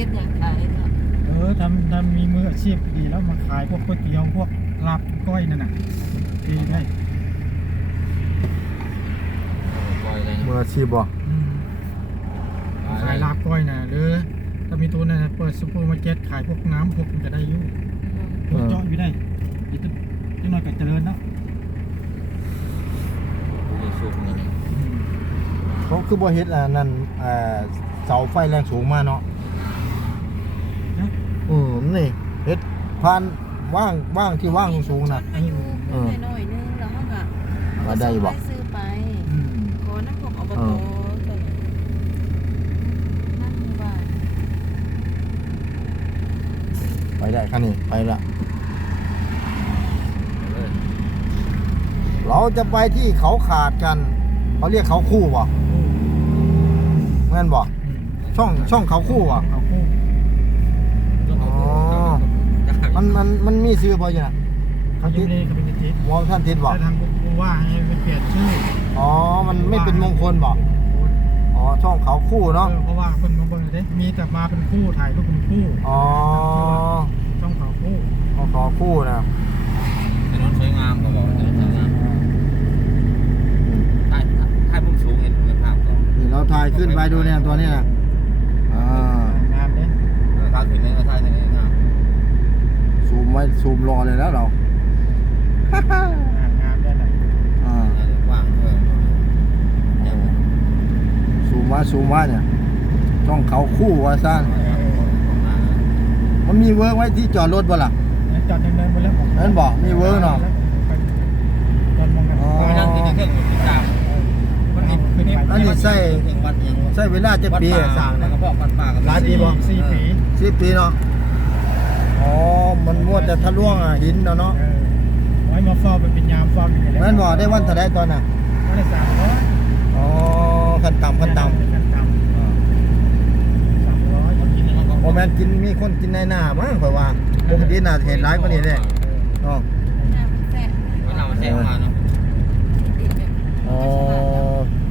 ฮ็ดหยังขายเนาะเออทำทำมีมืออาชีพดีแล้วมาขายพวกก๋วยเตี๋ยวพวกลาบก้อยนั่นน่ะดีได้ปล่อยเลยมืออาชีพบ่อืมขายลาบก้อยน่ะหรือถ้ามีตัวน่ะเปิดซุปเปอร์มาร์เก็ตขายพวกน้ำพวกมันจะได้อยู่พวกเจาะอยู่ได้อีกจังหน่อยก็เจริญแล้วมีสูบนี่อืมเขาคือบ่เฮ็ดอันนั้นเอ่อเสาไฟแรงสูงมาเนาะนะ อืมนี่เฮ็ดพานว่างว่างที่ว่างสูงๆน่ะอายุเพิ่นน้อยๆนึงแล้วเขาก็ว่าได้บ่ส่งไปซื้อไปอืมขอน้ำพวกอบตเออตัวนี้นั่นหมู่บ้านไปได้คันนี้ไปละเลยเราจะไปที่เขาขาดกันเขาเรียกเขาคู่บ่แม่นบ่อืมช่องช่องเขาคู่บ่เอาคู่ มันมันมันมีซื้อบ่อยู่น่ะเขาท่านอยู่ทิศในกับเป็นทิศวอลท่านทิศบ่แต่ทางผู้ว่าให้ไปเปลี่ยนชื่ออ๋อ มันไม่เป็นมงคลบ่อ๋อ ช่องเขาคู่เนาะเนาะเพราะว่าคนมาเบิ่งเด้มีแต่มาเป็นคู่ถ่ายรูปเป็นคู่อ๋อช่องเขาคู่ช่องเขาคู่นะถนนสวยงามก็บอกถนนสวยงามถ่ายถ่ายมุมสูงเห็นเห็นภาพก่อนนี่เราถ่ายขึ้นไปดูเนี่ยตัวนี้นะอ่างามเด้เออถ่ายขึ้นเลยก็ถ่ายในนี้งาม ซูมไว้ซูมรอเลยแล้วเรางามงามได้เลยอ่าถ่ายกว้างด้วยเนี่ยซูมไว้ซูมไว้เนี่ยช่องเขาคู่ว่าซ่านมันมีเวิร์กไว้ที่จอดรถบ่ล่ะ แล้วจอดเดินๆไปแล้วบอกเห็นบ่มีเวิร์กเนาะ จอดมองกันอ๋อ ไปนั่งกินในเครื่องติดตามมันนี่คืนนี้อันนี้ใส่เองวัดยังใช้เวลาจะปีวัดสป่าร้างแล้นะวก็บอกวัดป่ากับ หลายปีบ่ สี่ปี สิบปีเนาะอ๋อ มันมัวแต่ทะลวงอะหินเนาะเนาะเออไว้มาเฝ้าเป็นปิญญามเฝ้าอยู่แม่นบ่ได้วันเท่าไดตอนน่ะวันละสามร้อยอ๋อขั้นต่ำขั้นต่ำขั้นต่อ่าำสามร้อยกินแล้วก็โอแมนกินมีคนกินในหน้ามั้งข่อยว่าปกติน่าจะเห็นหลายกว่านี้เด้เนาะน้ำแซ่บก็นำมาแซงมาเนาะติดแบบอ๋อ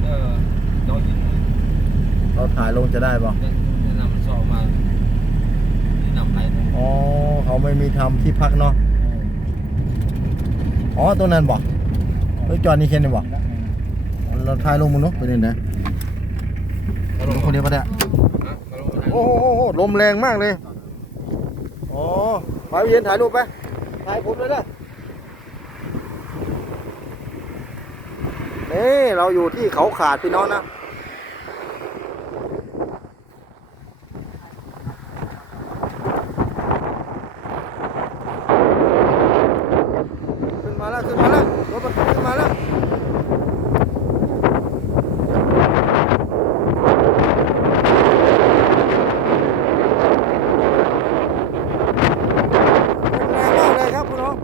เออโดนยิงเราถ่ายลงจะได้ป่ะจะนำมันสอบมาที่นำไหลอ๋อ เขาไม่มีทำที่พักเนาะอ๋อตัวนั้นบ่เฮ้ยจอดนี่เคนนี่บ่เราถ่ายลงมึงเนาะไปนี่นะลงคนเดียวปะเนี่ยโอ้โหโอ้โหลมแรงมากเลยอ๋อไปเย็นถ่ายรูปไปถ่ายผมเลยนะนี่เราอยู่ที่เขาขาดพี่น้องนะ ขึ้นมาแล้วขึ้นมาแล้วรถมันขึ้นมาแล้วแรงมากเลยครับคุณน้อง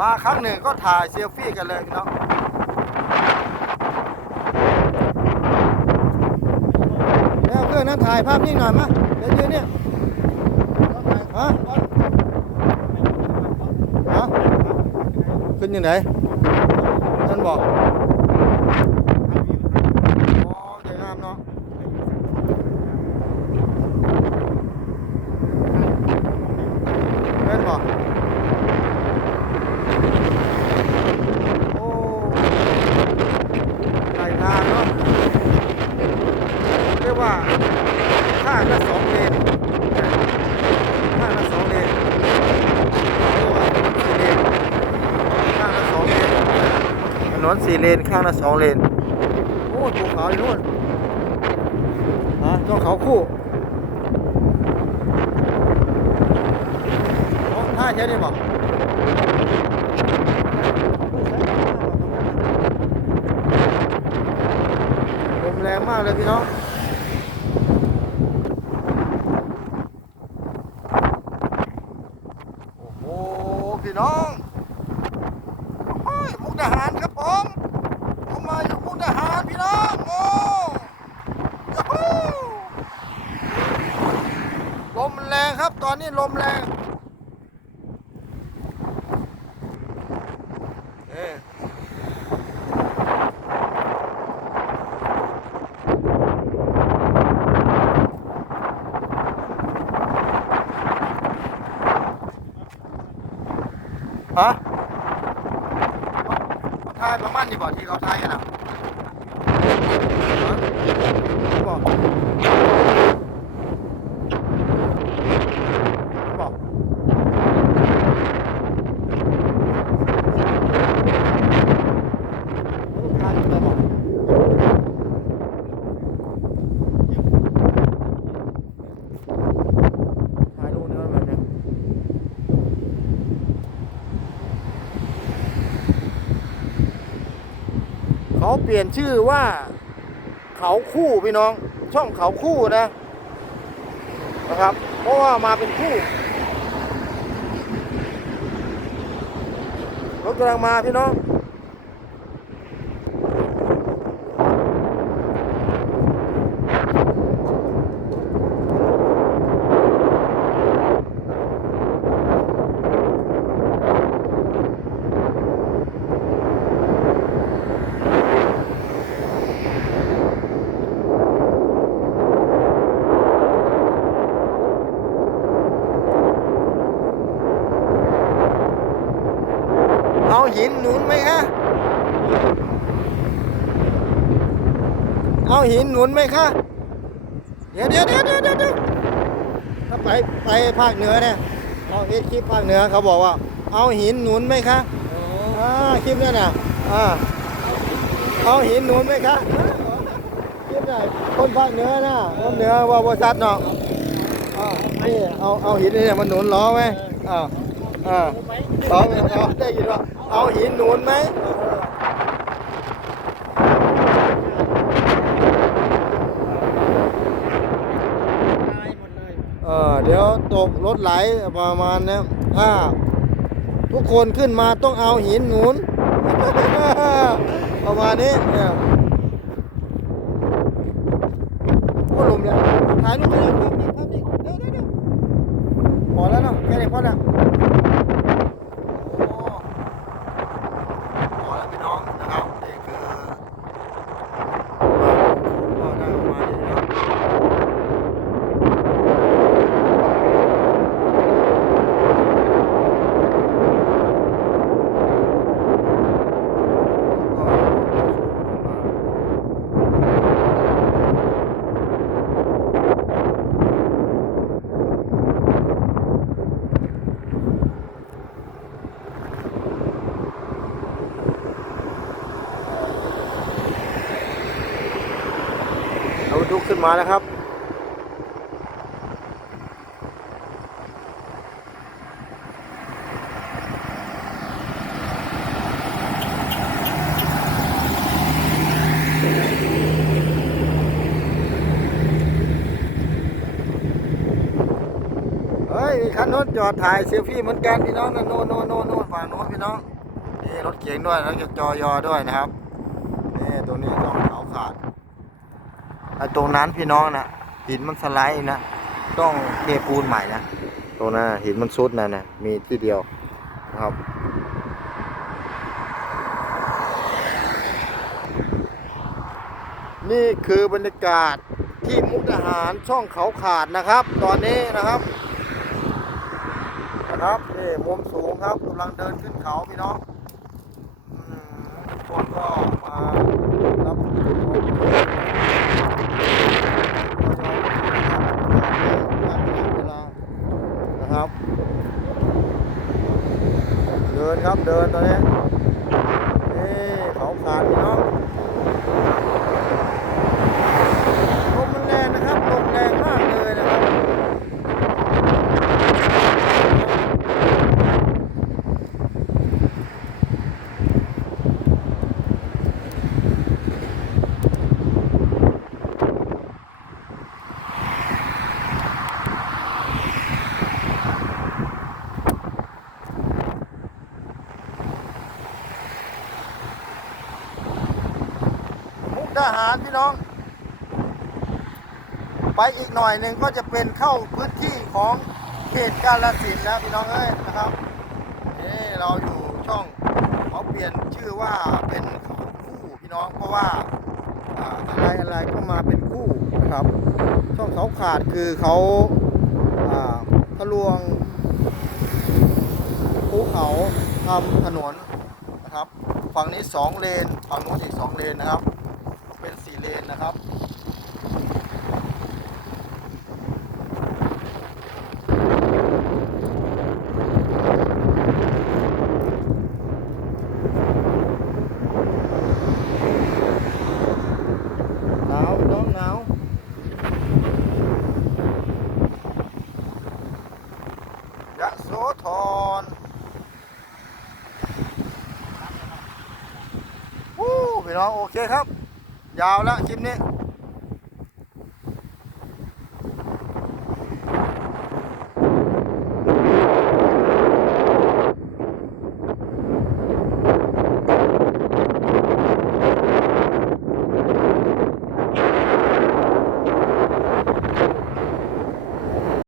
มา ครั้งหนึ่งก็ถ่ายเซลฟี่กันเลยเนาะแล้วเครื่องนั้นถ่ายภาพนิ่งหน่อยมะเดี๋ยวยืนเนี่ยฮะฮะขึ้นยังไงนั่นบอกอ๋อใหญ่งามเนาะเล่นบอก โอ้ไหลทางเนาะเรียกว่าข้างละสองเลนข้างละสองเลนเรียกว่าสี่เลนข้างละสองเลนถนนสี่เลนข้างละสองเลนโอ้ภูเขาอยู่นู่นฮะต้องเขาคู่โอ้ท่าใช่ได้บอกแรงมากเลยพี่น้อง โอ้โห พี่น้องโอ้ยมุกดาหารครับผม ผมมาอยู่มุกดาหารพี่น้อง โอ้ยูฮู นี่ ลมแรงเออฮะเขาทายประมาณนี้บ่ที่เขาทายกันนะฮะบอกบอก ทานไปบอกถ่ายรูปนี่มันแบบเนี้ย เขาเปลี่ยนชื่อว่าเขาคู่พี่น้อง ช่องเขาคู่นะนะครับ เพราะว่ามาเป็นคู่รถกำลังมาพี่น้อง เอาหินหนุนไหมฮะ เอาหินหนุนไหมคะเดี๋ยวเดี๋ยวเดี๋ยวเดี๋ยวเดี๋ยวถ้าไปไปภาคเหนือเนี่ยเราเฮ็ดคลิปภาคเหนือเขาบอกว่า เอาหินหนุนไหมคะอ่าคลิปเนี่ยนะอ่าเอาหินหนุนไหมคะคลิปเนี่ยคนภาคเหนือนะคนเหนือว่าบริษัทเนาะอ่านี่เอาเอาหินเนี่ยมันหนุนล้อไหมอ่าอ่าเอาไหมเอาได้ยินว่าเอาหินหนุนไหมเออเดี๋ยว ตกรถไหลประมาณนี้ยถ้าทุกคนขึ้นมาต้องเอาหินหนุน ประมาณนี้เนี่ยโอ้ลมเนี่ยถ่ายรูปไปเลยภาพนี้ภาพนี้เดี๋ยวเดี๋ยวเดี๋ยวพอแล้วเนาะแค่นี้พอแล้ว โอ้พอแล้วพี่น้องนะครับนี่คือก็ได้ออกมาดีนะครับ เอาบรรทุกขึ้นมาแล้วครับ เฮ้ยคันโน้นจอดถ่ายเซลฟี่เหมือนกันพี่น้องนะโน่นโน่นโน่นโน่นฝั่งโน้นพี่น้องนี่รถเก๋งด้วยแล้วจะจอยอด้วยนะครับ นี่ตรงนี้ต้องเขาขาดไอ้ ตรงนั้นพี่น้องนะหินมันสไลด์นะต้องเทปูนใหม่นะตรงนั้นหินมันซุดนะนะมีที่เดียวนะครับนี่คือบรรยากาศที่มุกดาหารช่องเขาขาดนะครับ ตอนนี้นะครับ นะครับนี่มุมสูงครับกำลังเดินขึ้นเขาพี่น้องอืมทุกคนก็มารับชมเวลานะครับ เดินครับเดินตอนนี้นี่เขาขาดพี่น้อง ลมมันแรงนะครับลมแรงมากเลยนะครับ มุ กดาหารพี่น้อง ไปอีกหน่อยหนึ่งก็จะเป็นเข้าพื้นที่ของเขตกาลสินนะพี่น้องเอ้ยนะครับนี่เราอยู่ช่องเขาเปลี่ยนชื่อว่าเป็นคู่พี่น้องเพราะว่าอะไรอะไรก็มาเป็นคู่นะครับ ช่องเขาขาดคือเขาทะลวงภูเขาทำถนนนะครับ ฝั่งนี้สองเลน ฝั่งนู้นอีกสองเลนนะครับ เป็นสี่นนะครับหนาวน้องหนาวยะโสธรวู้พี่น้องโอเคครับ ยาวแล้วคลิปนี้